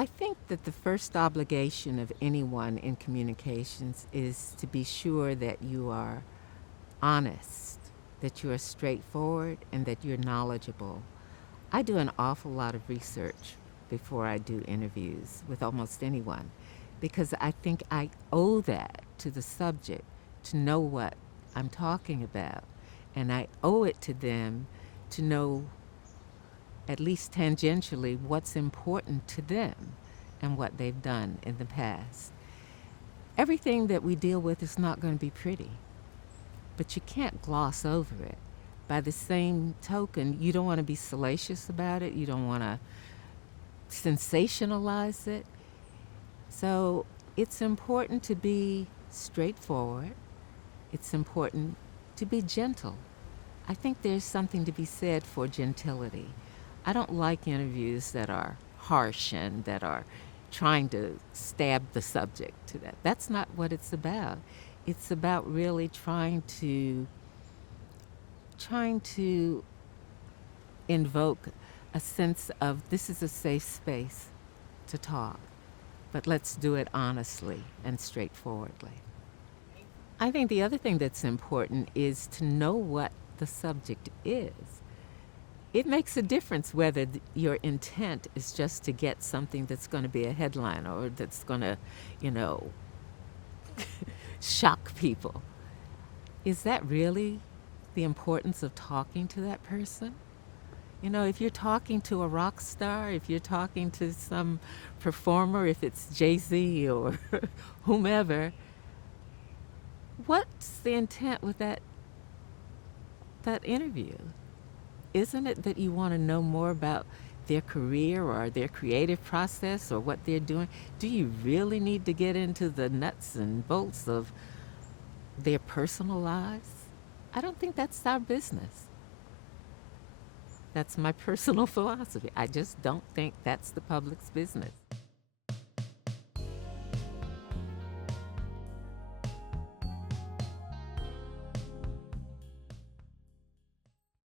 I think that the first obligation of anyone in communications is to be sure that you are honest, that you are straightforward, and that you're knowledgeable. I do an awful lot of research before I do interviews with almost anyone because I think I owe that to the subject to know what I'm talking about. And I owe it to them to know, at least tangentially, what's important to them and what they've done in the past. Everything that we deal with is not going to be pretty, but you can't gloss over it. By the same token, you don't want to be salacious about it, you don't want to sensationalize it. So it's important to be straightforward, it's important to be gentle. I think there's something to be said for gentility. I don't like interviews that are harsh and that are trying to stab the subject to that. That's not what it's about. It's about really trying to invoke a sense of this is a safe space to talk, but let's do it honestly and straightforwardly. I think the other thing that's important is to know what the subject is. It makes a difference whether your intent is just to get something that's going to be a headline or that's going to, you know, shock people. Is that really the importance of talking to that person? You know, if you're talking to a rock star, if you're talking to some performer, if it's Jay-Z or whomever, what's the intent with that interview? Isn't it that you want to know more about their career or their creative process or what they're doing? Do you really need to get into the nuts and bolts of their personal lives? I don't think that's our business. That's my personal philosophy. I just don't think that's the public's business.